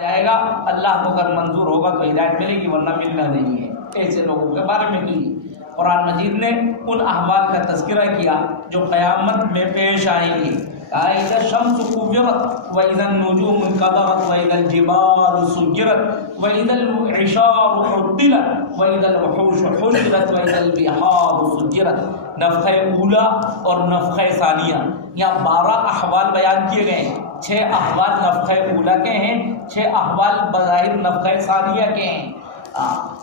جائے گا، اللہ کو اگر منظور ہوگا تو ہدایت ملے گی، ورنہ ملنا نہیں ہے۔ ایسے لوگوں کے بارے میں کی قرآن مجید نے ان احوال کا تذکرہ کیا جو قیامت میں پیش آئیں گی۔ اذا الشمس كورت واذا النجوم انكدرت واذا الجبال سيرت واذا العشار عطلت واذا الوحوش حشرت واذا البحار سجرت۔ نفخہ اولا اور نفخہ ثانیہ، یہاں 12 احوال بیان کیے گئے ہیں۔ 6 احوال نفخہ اولا کے ہیں، 6 احوال بظاہر نفخہ ثانیہ کے ہیں۔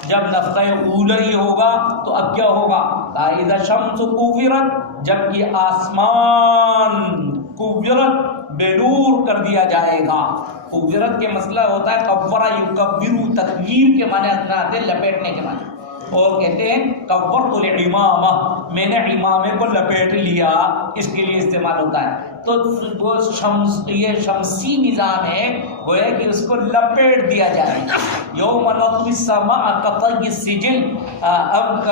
جب نفخہ اولا ہی ہوگا تو اب کیا ہوگا؟ اذا الشمس كورت، جب کہ آسمان کورت بے نور کر دیا جائے گا۔ کورت کے مسئلہ ہوتا ہے کورا یکبرو، تکویر کے معنی آتے ہیں لپیٹنے کے معنی، اور کہتے ہیں کورت العمامہ، میں نے عمامے کو لپیٹ لیا، اس کے لیے استعمال ہوتا ہے۔ تو وہ یہ شمسی نظام ہے، گویا کہ اس کو لپیٹ دیا جائے گا۔ یوم نطوی السماء کطی السجل، اب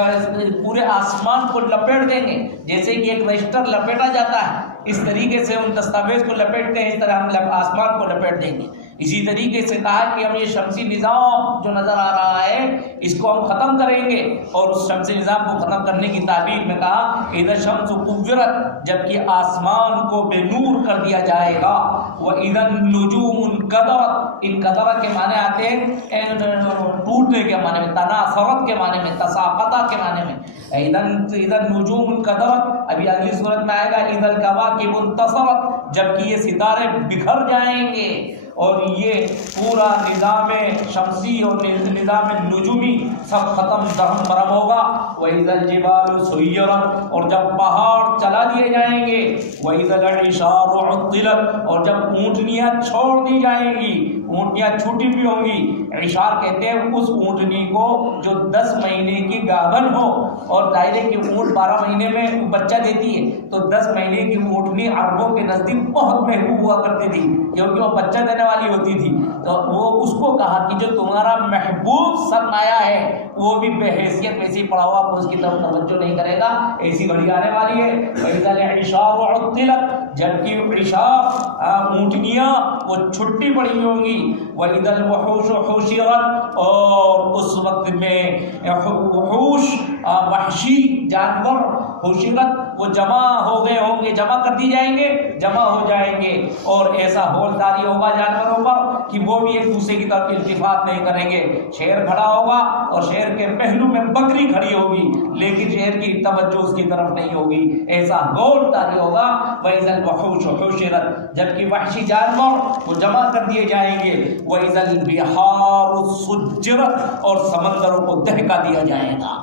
پورے آسمان کو لپیٹ دیں گے، جیسے کہ ایک رجسٹر لپیٹا جاتا ہے، اس طریقے سے ان دستاویز کو لپیٹتے ہیں، اس طرح ہم آسمان کو لپیٹ دیں گے۔ اسی طریقے سے کہا کہ ہم یہ شمسی نظام جو نظر آ رہا ہے اس کو ہم ختم کریں گے، اور اس شمسی نظام کو ختم کرنے کی تعبیر میں کہا اذا الشمس کورت، جبکہ آسمان کو بے نور کر دیا جائے گا۔ واذا النجوم انکدرت، انکدرت کے معنی آتے ہیں ٹوٹنے کے معنی میں، تناثرت کے معنی میں، تساقط کے معنی میں۔ اذا النجوم انکدرت، ابھی اگلی صورت میں آئے گا اذا الکواکب انتصرت، جبکہ یہ ستارے بکھر جائیں گے، اور یہ پورا نظام شمسی اور نظام نجومی سب ختم درہم برہم ہوگا۔ وَإِذَا الْجِبَالُ سُيِّرَتْ، اور جب پہاڑ چلا دیے جائیں گے۔ وَإِذَا الْعِشَارُ عُطِّلَتْ، اور جب اونٹنیاں چھوڑ دی جائیں گی، اونٹنیاں چھوٹی بھی ہوں گی۔ عشار کہتے ہیں اس اونٹنی کو جو 10 مہینے کی گابن ہو، اور ظاہر ہے کہ اونٹ 12 مہینے میں بچہ دیتی ہے، تو 10 مہینے کی اونٹنی عربوں کے نزدیک بہت محبوب ہوا کرتی تھی، کیونکہ وہ بچہ دینے والی ہوتی تھی۔ تو وہ اس کو کہا کہ جو تمہارا محبوب سرمایہ ہے وہ بھی بے حیثیت ویسی پڑا ہوا، اس کی طرف توجہ نہیں کرے گا، ایسی گھڑی آنے والی ہے۔ وَإِذَا الْعِشَارُ عُطِّلَتْ، جبکہ عشار اونٹنیاں وہ چھٹی پڑی ہوں گی۔ وَإِذَا الْوُحُوشُ حُشِرَتْ، اور اس وقت میں وحوش وحشی جانور حشرت وہ جمع ہو گئے ہوں گے، جمع کر دی جائیں گے، جمع ہو جائیں گے، اور ایسا ہولداری ہوگا جانوروں پر کہ وہ بھی ایک دوسرے کی طرف التفات نہیں کریں گے۔ شیر کھڑا ہوگا اور شیر کے پہلو میں بکری کھڑی ہوگی، لیکن شیر کی توجہ اس کی طرف نہیں ہوگی، ایسا ہولداری ہوگا۔ وَإِذَا الْوُحُوشُ حُشِرَتْ، جبکہ وحشی جانور وہ جمع کر دیے جائیں گے۔ وَإِذَا الْبِحَارُ سُجِّرَتْ، اور سمندروں کو دہکا دیا جائے گا۔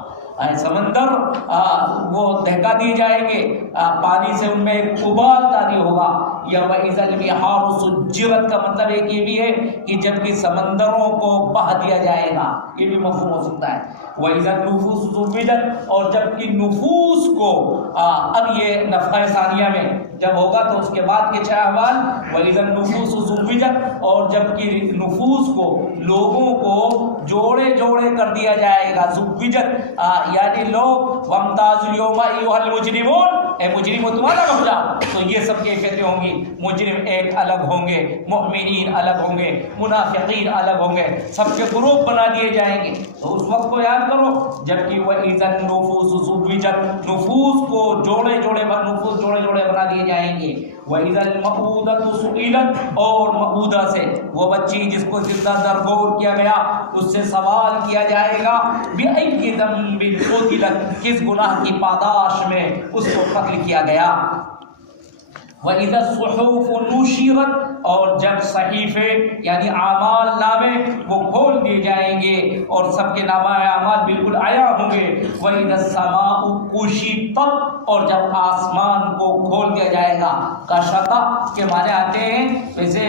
سمندر وہ دہکا دیے جائیں گے، پانی سے ان میں ایک ابال طاری ہوگا۔ یا وَإِذَا الْبِحَارُ سُجِّرَتْ کا مطلب ایک یہ بھی ہے کہ جب کہ سمندروں کو بہا دیا جائے گا، یہ بھی مفہوم ہو سکتا ہے۔ وَإِذَا النُّفُوسُ زُوِّجَتْ، اور جب کہ نفوس کو اب یہ نفخہ ثانیہ میں جب ہوگا تو اس کے بعد کے 6 احوال۔ وَإِذَا النُّفُوسُ زُوِّجَتْ، اور جب کہ نفوس کو، لوگوں کو جوڑے جوڑے کر دیا جائے گا۔ زُوِّجَتْ یعنی لوگ وَامْتَازُوا الْيَوْمَ أَيُّهَا الْمُجْرِمُونَ، اے مجرموں تم الگ ہو جاؤ، تو یہ سب کیفیتیں ہوں گی۔ مجرم ایک الگ ہوں گے، مؤمنین الگ ہوں گے، منافقین الگ ہوں گے، سب کے گروپ بنا دیے جائیں گے۔ تو اس وقت کو یاد کرو جبکہ وَإِذَا النُّفُوسُ زُوِّجَتْ، نفوس کو جوڑے جوڑے بنا دیے جائیں گے۔ وَإِذَا الْمَوْءُودَةُ سُئِلَتْ، اور مؤودہ سے، وہ بچی جس کو زندہ درگور کیا گیا، اس سے سوال کیا جائے گا بِأَيِّ ذَنبٍ قُتِلَتْ، کس گناہ کی پاداش میں اس کو قتل کیا گیا۔ وَإِذَا الصُّحُفُ نُشِرَتْ، اور جب صحیفے یعنی اعمال نامے وہ کھول دیے جائیں گے اور سب کے نامہ اعمال بالکل آیا ہوں گے۔ وَإِذَا السَّمَاءُ كُشِطَتْ، اور جب آسمان کو کھول دیا جائے گا۔ کشطہ کے معنی آتے ہیں ویسے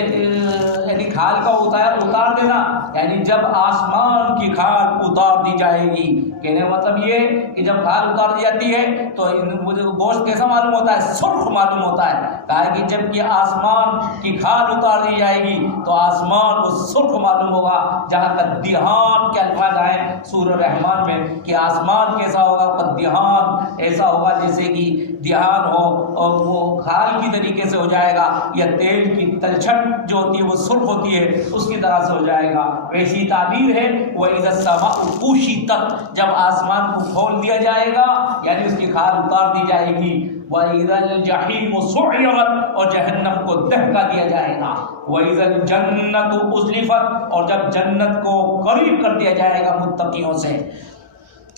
یعنی کھال کا اتار دینا، یعنی جب آسمان کی کھال اتار دی جائے گی۔ کہنے کا مطلب یہ کہ جب کھال اتار دی جاتی ہے تو مجھے گوشت کیسا معلوم ہوتا ہے؟ سرخ معلوم ہوتا ہے، کہا کہ جب کہ آسمان کی کھال اتار دی جائے گی تو آسمان وہ سرخ معلوم ہوگا، جہاں قدیحان کے الفاظ آئے سورہ رحمان میں کہ آسمان کیسا ہوگا، قدیحان ایسا ہوگا جیسے کہ دھیان ہو اور وہ کھال کی طریقے سے ہو جائے گا، یا تیل کی تلچھٹ جو ہوتی ہے وہ سرخ ہوتی ہے اس کی طرح سے ہو جائے گا۔ ویسی تعبیر ہے وَإِذَا السَّمَاءُ كُشِطَتْ، جب آسمان کو کھول دیا جائے گا یعنی اس کی کھال اتار دی جائے گی۔ وَإِذَا الْجَحِيمُ سُعِّرَتْ، اور جہنم کو دہکا دیا جائے گا۔ وَإِذَا الْجَنَّةُ أُزْلِفَتْ، اور جب جنت کو قریب کر دیا جائے گا متقیوں سے۔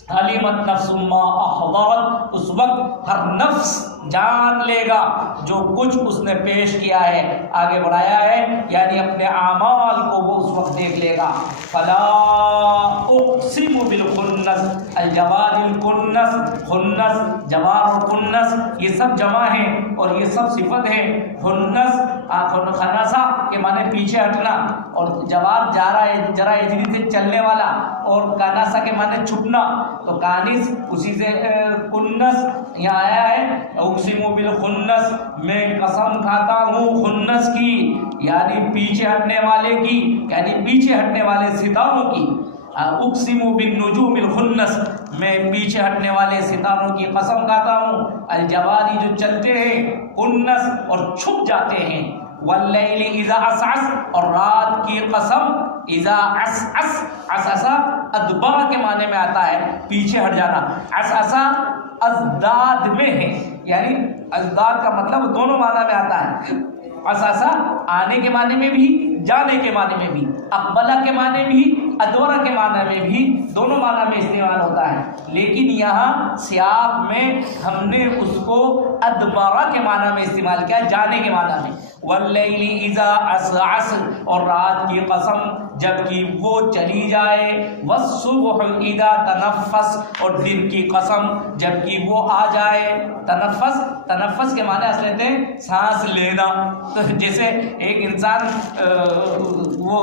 عَلِمَتْ نَفْسٌ مَّا أَحْضَرَتْ، اس وقت ہر نفس جان لے گا جو کچھ اس نے پیش کیا ہے، آگے بڑھایا ہے، یعنی اپنے اعمال کو وہ اس وقت دیکھ لے گا۔ فَلَا أُقْسِمُ بِالْخُنَّسِ، الْجَوَارِ الْكُنَّسِ، خنس جوار اور کنس یہ سب جمع ہیں اور یہ سب صفت ہے۔ خنس خنسا کے معنی پیچھے ہٹنا، اور جوار جرا اجری سے چلنے والا، اور کاناسا کے معنی چھپنا، تو کانس اسی سے کنس یہاں آیا ہے۔ اقسم بالخنس، میں قسم کھاتا ہوں خنس کی، یعنی پیچھے ہٹنے والے کی، یعنی پیچھے ہٹنے والے ستاروں کی۔ اقسم بالنجوم الخنس، میں پیچھے ہٹنے والے ستاروں کی قسم کھاتا ہوں۔ الجواری جو چلتے ہیں، کنس اور چھپ جاتے ہیں۔ واللیل اذا عسعس، اور رات کی قسم اذا عسعس، عسعسا ادبر کے معنی میں آتا ہے پیچھے ہٹ جانا، عسعسا ازداد میں ہے، یعنی ازداد کا مطلب دونوں معنی میں آتا ہے۔ عسعسا آنے کے معنی میں بھی، جانے کے معنی میں بھی، اقبلہ کے معنی بھی، ادورہ کے معنی میں بھی، دونوں معنی میں استعمال ہوتا ہے، لیکن یہاں سیاق میں ہم نے اس کو ادبارہ کے معنی میں استعمال کیا، جانے کے معنی میں۔ واللیل اذا عسعس، اور رات کی قسم جب کہ وہ چلی جائے، والصبح اذا تنفس، اور دن کی قسم جب کہ وہ آ جائے۔ تنفس کے معنی اصل تھے سانس لینا، تو جیسے ایک انسان وہ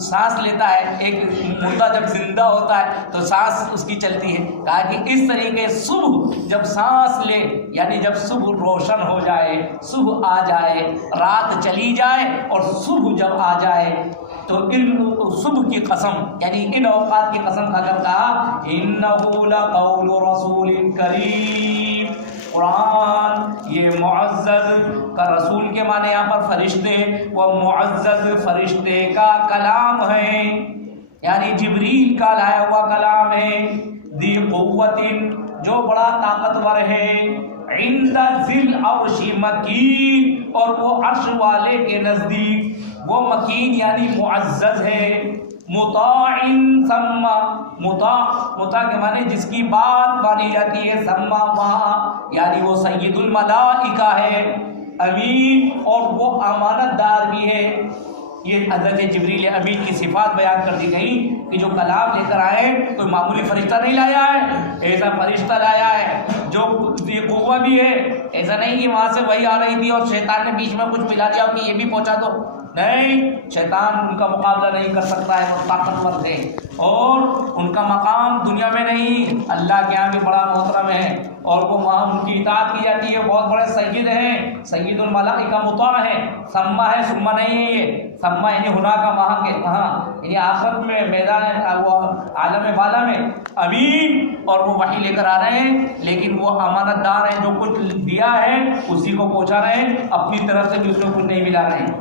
سانس لیتا ہے، ایک مردہ جب زندہ ہوتا ہے تو سانس اس کی چلتی ہے، کہا کہ اس طریقے صبح جب سانس لے، یعنی جب صبح روشن ہو جائے، صبح آ جائے، رات چلی جائے اور صبح جب آ جائے، تو ان صبح کی قسم یعنی ان اوقات کی قسم کھا کر کہا انہ لقول رسول کریم۔ قرآن یہ معزز کا، رسول کے معنی یہاں پر فرشتے، وہ معزز فرشتے کا کلام ہے، یعنی جبریل کا لایا ہوا کلام ہے۔ ذی قوت، جو بڑا طاقتور ہے، عند ذی العرش مکین، اور وہ عرش والے کے نزدیک وہ مکین یعنی معزز ہے۔ مطاع ثم، مطاع کے معنی جس کی بات مانی جاتی ہے، ثم وہاں، یعنی وہ سید الملائکہ ہے۔ امین، اور وہ امانت دار بھی ہے۔ یہ حضرت جبریل امین کی صفات بیان کر دی گئی کہ جو کلام لے کر آئے کوئی معمولی فرشتہ نہیں لایا ہے، ایسا فرشتہ لایا ہے جو ذی قوت بھی ہے۔ ایسا نہیں کہ وہاں سے وہی آ رہی تھی اور شیطان نے بیچ میں کچھ ملا دیا کہ یہ بھی پہنچا دو، نہیں، شیطان ان کا مقابلہ نہیں کر سکتا ہے، وہ طاقتور تھے، اور ان کا مقام دنیا میں نہیں، اللہ کے یہاں بھی بڑا محترم ہے، اور وہ وہاں ان کی اطاعت کی جاتی ہے، بہت بڑے سید ہیں، سید الملائکہ مطاع ہے۔ سما ہے، سما نہیں ہے، یہ سما یعنی ہنا کا وہاں کے وہاں، یعنی آخرت میں میدان وہ عالم بالا میں امین، اور وہ وحی لے کر آ رہے ہیں، لیکن وہ امانت دار ہیں، جو کچھ دیا ہے اسی کو پہنچا رہے ہیں، اپنی طرف سے بھی اس میں کچھ نہیں ملا رہے ہیں۔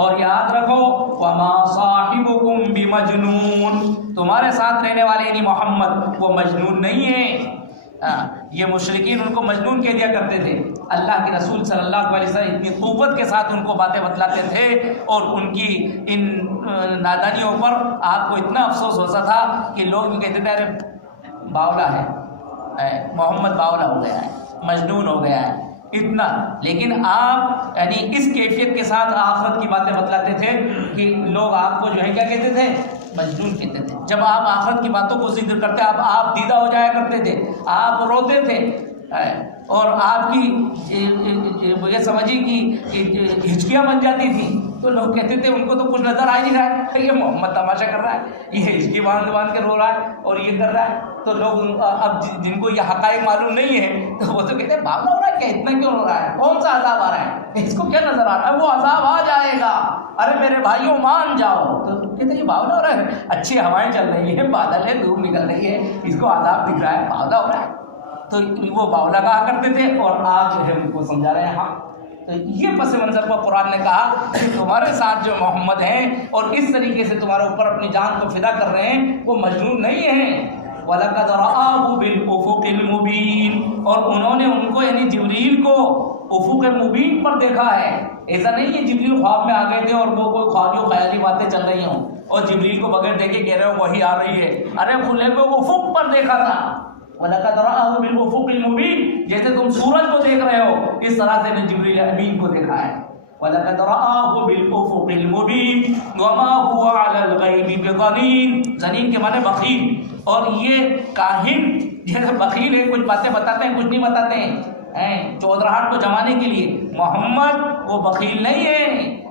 اور یاد رکھو وما صاحبکم بمجنون، تمہارے ساتھ رہنے والے یعنی محمد وہ مجنون نہیں ہے۔ یہ مشرکین ان کو مجنون کہہ دیا کرتے تھے، اللہ کے رسول صلی اللہ علیہ وسلم اتنی قوت کے ساتھ ان کو باتیں بتلاتے تھے، اور ان کی ان نادانیوں پر آپ کو اتنا افسوس ہوتا تھا کہ لوگ یہ کہتے تھے ارے باولا ہے، محمد باولا ہو گیا ہے، مجنون ہو گیا ہے، اتنا۔ لیکن آپ یعنی اس کیفیت کے ساتھ آخرت کی باتیں بتلاتے تھے کہ لوگ آپ کو جو ہے کیا کہتے تھے، مجنون کہتے تھے۔ جب آپ آخرت کی باتوں کو ذکر کرتے آپ دیدہ ہو جایا کرتے تھے، آپ روتے تھے، اور آپ کی یہ سمجھیے کہ ہچکیاں بن جاتی تھیں، تو لوگ کہتے تھے ان کو تو کچھ نظر آ نہیں رہا ہے، یہ محمد تماشا کر رہا ہے، یہ ہچکی باندھ کے رو رہا ہے اور یہ کر رہا ہے۔ تو لوگ اب جن کو یہ حقائق معلوم نہیں ہے تو وہ تو کہتے ہیں باولا ہو رہا ہے، کہ اتنا کیوں ہو رہا ہے؟ کون سا عذاب آ رہا ہے؟ اس کو کیا نظر آ رہا ہے؟ وہ عذاب آ جائے گا، ارے میرے بھائیوں مان جاؤ۔ تو کہتے یہ باولا ہو رہا ہے، اچھی ہوائیں چل رہی ہیں، بادل ہے، دھوپ نکل رہی ہے، اس کو عذاب دکھ رہا ہے، باولا ہو رہا ہے۔ تو وہ باولا کہا کرتے تھے، اور آج جو ہے ان کو سمجھا رہے ہیں۔ ہاں تو یہ پس منظر پر قرآن نے کہا کہ تمہارے ساتھ جو محمد ہیں اور اس طریقے سے تمہارے اوپر اپنی جان کو فدا کر رہے ہیں، وہ مجنون نہیں ہیں۔ وَلَقَدْ رَآهُ بِالْأُفُقِ الْمُبِينِ، اور انہوں نے ان کو یعنی جبریل کو افق مبین پر دیکھا ہے۔ ایسا نہیں ہے جبریل خواب میں آ گئے تھے اور وہ کوئی خواجی و خیالی باتیں چل رہی ہوں اور جبریل کو بغیر دیکھے کہہ رہے ہو وہی آ رہی ہے، ارے کھلے کو افق پر دیکھا تھا۔ وَلَقَدْ رَآهُ بِالْأُفُقِ الْمُبِينِ، جیسے تم سورج کو دیکھ رہے ہو اس طرح سے نے جبریل امین کو دیکھا ہے۔ وَلَقَدْ رَآهُ بِالْأُفُقِ الْمُبِينِ وَمَا هُوَ عَلَى الْغَيْبِ بِضَنِينٍ، ضنین کے معنی بخیل، اور یہ کاہن جیسے بخیل ہے، کچھ باتیں بتاتے ہیں کچھ نہیں بتاتے ہیں چودراہٹ کو جمانے کے لیے۔ محمد وہ بخیل نہیں ہے۔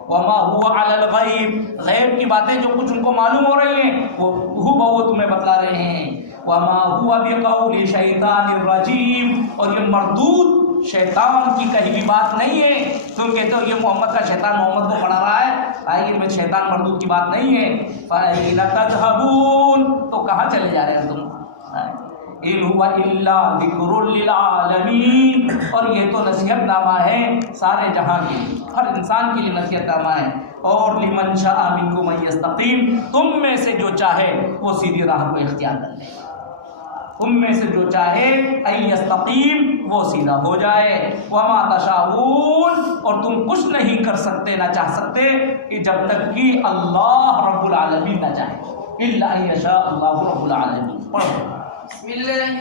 وما هو علی الغیب، غیب کی باتیں جو کچھ ان کو معلوم ہو رہی ہیں وہ تمہیں بتلا رہے ہیں۔ وما هو بقول شیطان الرجیم، اور یہ مردود شیطان کی کہی بھی بات نہیں ہے۔ تم کہتے ہو یہ محمد کا شیطان محمد کو پڑھا رہا ہے، آئیے میں شیطان مردود کی بات نہیں ہے۔ فَأَيْنَ تَذْهَبُونَ، تو کہاں چلے جا رہے ہیں تم؟ إِنْ هُوَ إِلَّا ذِكْرٌ لِّلْعَالَمِينَ، اور یہ تو نصیحت نامہ ہے سارے جہاں کے لیے، ہر انسان کے لیے نصیحت نامہ ہے۔ اور لِمَنْ شَاءَ مِنْكُمْ أَن يَسْتَقِيمَ، تم میں سے جو چاہے وہ سیدھی راہ کو اختیار کر لے، تم میں سے جو چاہے أن يستقیم وہ سیدھا ہو جائے۔ وما تشاءون، اور تم کچھ نہیں کر سکتے نہ چاہ سکتے کہ جب تک کہ اللہ رب العالمین نہ چاہے، إِلَّا أَن يَشَاءَ اللَّهُ رب العالمین۔ پڑھو۔ بسم اللہ